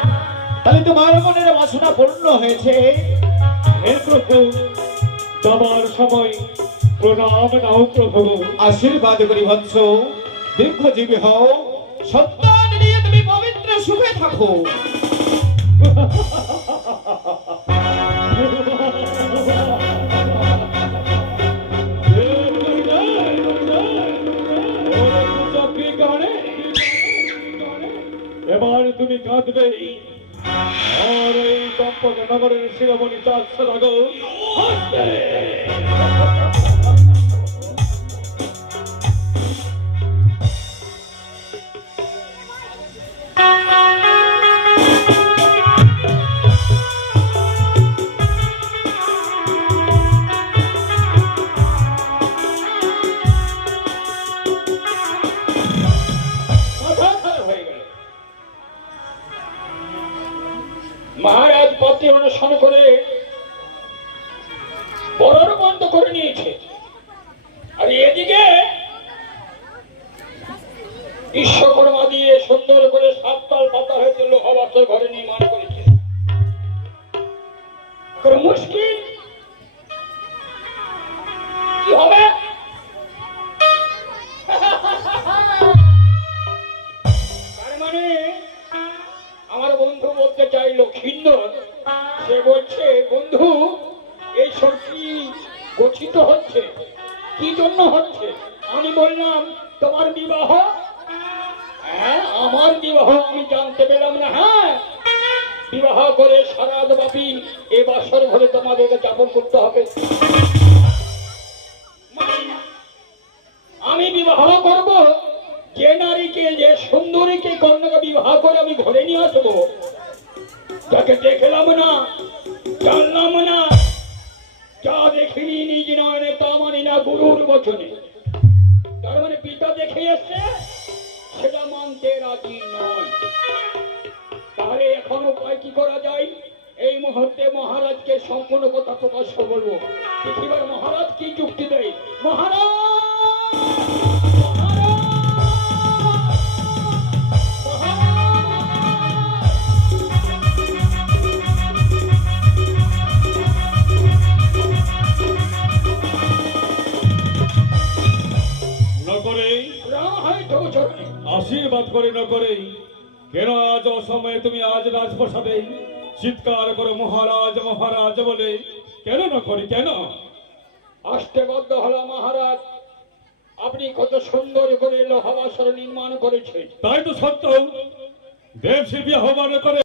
তাহলে তোমার মনের বাসনা পূর্ণ হয়েছে। হে প্রভু, যাবার সময় প্রণাম নাও প্রভু। আশীর্বাদ করি বৎস, দীর্ঘজীবী হও, সন্তান নিয়ে তুমি পবিত্র সুখে থাকো। এবার তুমি কাঁদবে আর এই চম্পক নগরের শিরোমণি চাচ্ছে লাগো হাসবে। মহারাজ পত্রে অনুষ্ঠান করে বড় বন্ধ করে নিয়েছে, আর এদিকে বিশ্বকর্মা দিয়ে সুন্দর করে 7 তাল পাতা হয়েছে, লোহাবাসের ঘরে নির্মাণ করেছে। মুশকিল কি হবে? তার মানে আমার বন্ধু বলতে চাইলো খিন্দর, সে বলছে বন্ধু এই সব কি গঠিত হচ্ছে, কি জন্য হচ্ছে? আমি বললাম তোমার বিবাহ। হ্যাঁ, আমার বিবাহ আমি জানতে পেলাম না। হ্যাঁ, বিবাহ করে সারাদ ব্যাপী এ বাসর ঘরে তোমাদেরকে যাপন করতে হবে। আমি বিবাহ করব যে নারীকে, যে সুন্দরীকে কন্যাকে বিবাহ করে আমি ঘরে নিয়ে আসবো, তাকে দেখলাম না, জানলাম না, যা দেখিনি নিজ নয়নে তা মানি না গুরুর বচনে। তার মানে পিতা দেখে এসছে, সেটা মানতে রাজি নয়। তাহলে এখন উপায় কি করা যায়? এই মুহূর্তে মহারাজকে সম্পূর্ণ কথা প্রকাশ বলবো। পৃথিবীর মহারাজ কি যুক্তি দেয়? মহারাজ আশীর্বাদ করে ন করে কেন আজ অসময়ে তুমি আজ রাজপ্রাসাদে চিৎকার করো মহারাজ মহারাজ বলে? কেন ন করি? কেন আসতে বাধ্য হলো মহারাজ? আপনি কত সুন্দর করে লোহাবাসর নির্মাণ করেছেন। তাই তো সত্য, দেব শিল্পী আহ্বান করে